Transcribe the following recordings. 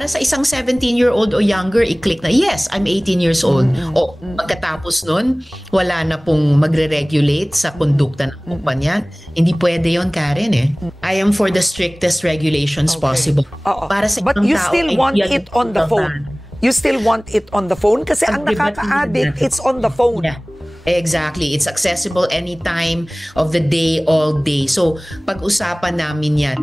para sa isang 17-year-old o younger, i-click na, yes, I'm 18 years old. O pagkatapos nun, wala na pong magre-regulate sa kondukta ng kumpanya. Hindi pwede yon, Karen eh. I am for the strictest regulations possible. Para sa But ibang you tao, still want it on the phone. You still want it on the phone? Kasi ang nakaka-addict, it's on the phone. Yeah. Exactly. It's accessible anytime of the day, all day. So, pag-usapan namin yan.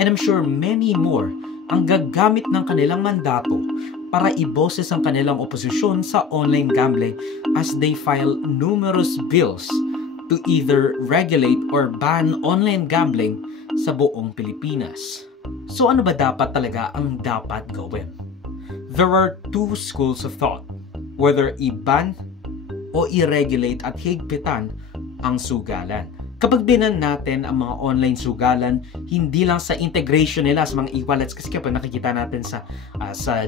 And I'm sure many more ang gagamit ng kanilang mandato para iboses ang kanilang oposisyon sa online gambling as they file numerous bills to either regulate or ban online gambling sa buong Pilipinas. So ano ba dapat talaga ang dapat gawin? There are two schools of thought, whether i-ban o i-regulate at higpitan ang sugalan. Kapag binan natin ang mga online sugalan, hindi lang sa integration nila sa mga e-wallets, kasi kapag nakikita natin sa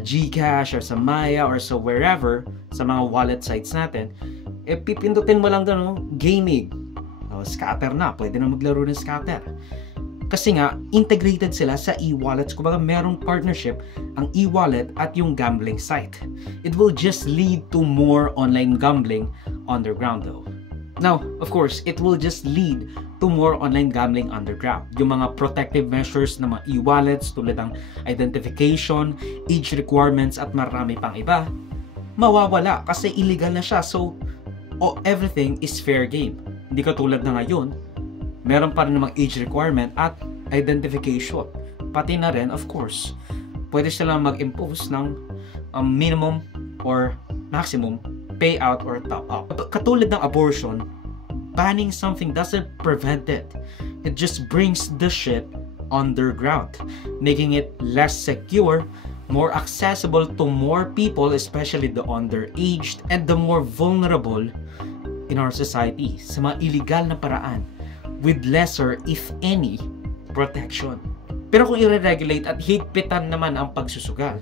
GCash or sa Maya or sa wherever, sa mga wallet sites natin, pipindutin mo lang doon, gaming. Scatter na, pwede na maglaro ng scatter. Kasi nga, integrated sila sa e-wallets. Kumbaga, merong partnership ang e-wallet at yung gambling site. It will just lead to more online gambling underground though. Now, of course, it will just lead to more online gambling underground. Yung mga protective measures ng mga e-wallets tulad ng identification, age requirements at marami pang iba, mawawala kasi illegal na siya. So, everything is fair game. Hindi katulad na ngayon, meron pa rin namang age requirement at identification. Pati na rin, of course, pwede sila mag-impose ng minimum or maximum payout or top up. Katulad ng abortion, banning something doesn't prevent it. It just brings the shit underground, making it less secure, more accessible to more people, especially the underaged and the more vulnerable in our society sa mga illegal na paraan with lesser, if any, protection. Pero kung i-regulate at higpitan naman ang pagsusugal,